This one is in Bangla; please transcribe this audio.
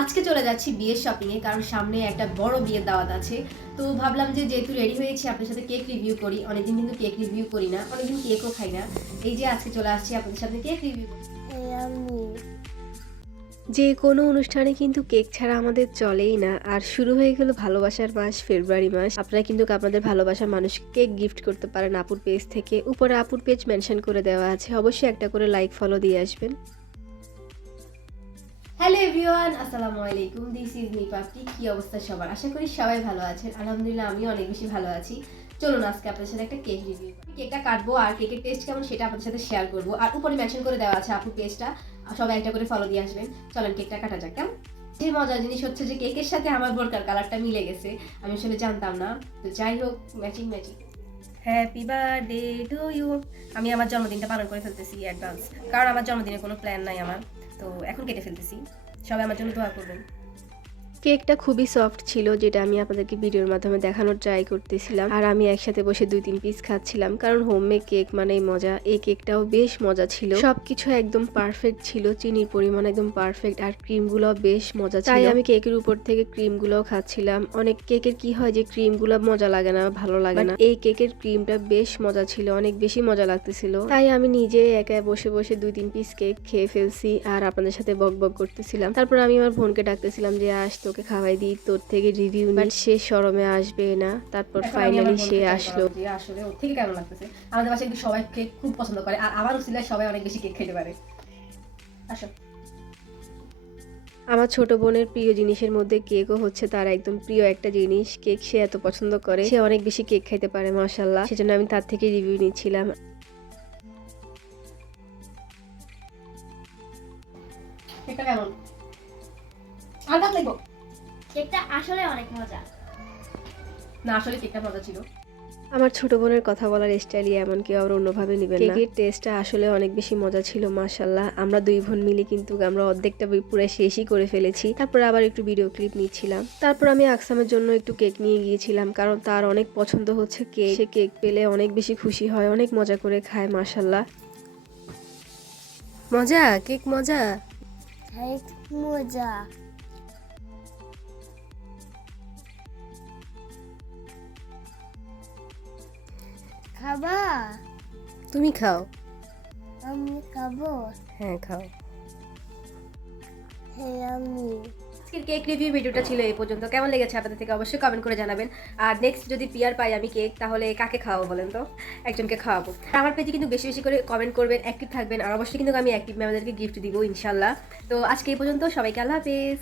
আজকে চলে যাচ্ছি বিয়ের শপিংয়ে, কারণ সামনে একটা বড় বিয়ের দাওয়াত আছে। তো ভাবলাম যে যেহেতু রেডি হয়েছি আপনাদের সাথে কেক রিভিউ করি। অনেকদিন কিন্তু কেক রিভিউ করি না, অনেকদিন কেকও খাই না। এই যে আজকে চলে আসছি আপনাদের সাথে কেক রিভিউ করতে। যে কোনো অনুষ্ঠানে কিন্তু কেক ছাড়া আমাদের চলেই না। আর শুরু হয়ে গেল ভালোবাসার মাস ফেব্রুয়ারি মাস। আপনারা কিন্তু আপনাদের ভালোবাসার মানুষকে কেক গিফট করতে পারেন আপুর পেজ থেকে। উপরে আপুর পেজ মেনশন করে দেওয়া আছে, অবশ্যই একটা করে লাইক ফলো দিয়ে আসবেন। হ্যালো এভরিওয়ান, আসসালামু আলাইকুম। দিস ইজ মি পাপড়ি। কি অবস্থা সবার? আশা করি সবাই ভালো আছেন। আলহামদুলিল্লাহ আমিও অনেক বেশি ভালো আছি। চলুন আজকে আপনাদের সাথে একটা কেক রিভিউ করি। কেকটা কাটবো আর কেকের টেস্ট কেমন সেটা আপনাদের সাথে শেয়ার করবো। আর উপরে মেনশন করে দেওয়া আছে আপুর পেজটা, সবাই একটা করে ফলো দিয়ে আসবেন। চলেন কেকটা কাটা যাক। কেমন যে মজার জিনিস হচ্ছে যে কেকের সাথে আমার বোরকার কালারটা মিলে গেছে। আমি আসলে জানতাম না। তো যাই হোক, matching matching. Happy birthday to you. আমি আমার জন্মদিনটা পালন করে ফেলতেছি অ্যাডভান্স, কারণ আমার জন্মদিনের কোনো প্ল্যান নাই আমার। তো এখন কেটে ফেলতেছি। সবাই আমার জন্য দোয়া করবেন। কেকটা খুবই সফট ছিল, যেটা আমি আপনাদেরকে ভিডিওর মাধ্যমে দেখানোর ট্রাই করতেছিলাম। আর আমি একসাথে বসে 2-3 পিস খাচ্ছিলাম, কারণ হোমমেড কেক মানেই মজা। এই কেকটাও বেশ মজা ছিল, সবকিছু একদম পারফেক্ট ছিল, চিনির পরিমাণ একদম পারফেক্ট, আর ক্রিমগুলো বেশ মজা ছিল। তাই আমি কেকের উপর থেকে ক্রিমগুলোও খাচ্ছিলাম। অনেক কেকের কি হয় যে ক্রিমগুলো মজা লাগে না, ভালো লাগে না, এই কেকের ক্রিমটা বেশ মজা ছিল, অনেক বেশি মজা লাগতেছিল। তাই আমি নিজে একা বসে বসে 2-3 পিস কেক খেয়ে ফেলছি আর আপনাদের সাথে বক বক করতেছিলাম। তারপর আমি আমার বোনকে ডাকতেছিলাম যে আস তোকে খাওয়াই দিই, তোর থেকে রিভিউ নি। বাট সে শরমে আসবে না। তারপর ফাইনালি সে আসলো। আসলে ওর থেকে কেমন লাগতেছে। আমাদের বাসায় কিন্তু সবাই কেক খুব পছন্দ করে, আর আমার উসিলায় সবাই অনেক বেশি কেক খেতে পারে। আসো। আমার ছোট বোনের প্রিয় জিনিসের মধ্যে কেকও হচ্ছে তার একদম প্রিয় একটা জিনিস। কেক সে এত পছন্দ করে, সে অনেক বেশি কেক খাইতে পারে মাশাআল্লাহ। সেজন্য আমি তার থেকে রিভিউ নিচ্ছিলাম। কেকটা কেমন? আর দাম লাগবো কেকটা আসলে অনেক মজা। না, আসলে কেকটা মজা ছিল। আমার ছোট বোনের কথা বলার স্টাইলই এমন, কেউ আবার অন্যভাবে নেবেন না। কেকের টেস্টটা আসলে অনেক বেশি মজা ছিল মাশাআল্লাহ। আমরা 2 বোন মিলে কিন্তু আমরা অর্ধেকটা পুরো শেষই করে ফেলেছি। তারপর আবার একটু ভিডিও ক্লিপ নিচ্ছিলাম। তারপর আমি আকসামের জন্য একটু কেক নিয়ে গিয়েছিলাম, কারণ তার অনেক পছন্দ হচ্ছে কেক। সে কেক পেলে অনেক বেশি খুশি হয়, অনেক মজা করে খায় মাশাআল্লাহ। মজা, কেক মজা। অনেক মজা। খাবা? তুমি খাও। আমি খাবো। হ্যাঁ খাও। হ্যাঁ আমি। আজকের কেক রিভিউ ভিডিওটা ছিল এই পর্যন্ত। কেমন লেগেছে আপনাদের থেকে অবশ্যই কমেন্ট করে জানাবেন। আর নেক্সট যদি পিয়ার পাই আমি কেক, তাহলে কাকে খাওয়াবো বলেন তো? একজনকে খাওয়াবো। আর আমার পেজে কিন্তু বেশি বেশি করে কমেন্ট করবেন, অ্যাক্টিভ থাকবেন, আর অবশ্যই কিন্তু আমি অ্যাক্টিভ মেম্বারদেরকে গিফট দিব ইনশাল্লাহ। তো আজকে এই পর্যন্ত, সবাইকে আল্লাহ হাফেজ।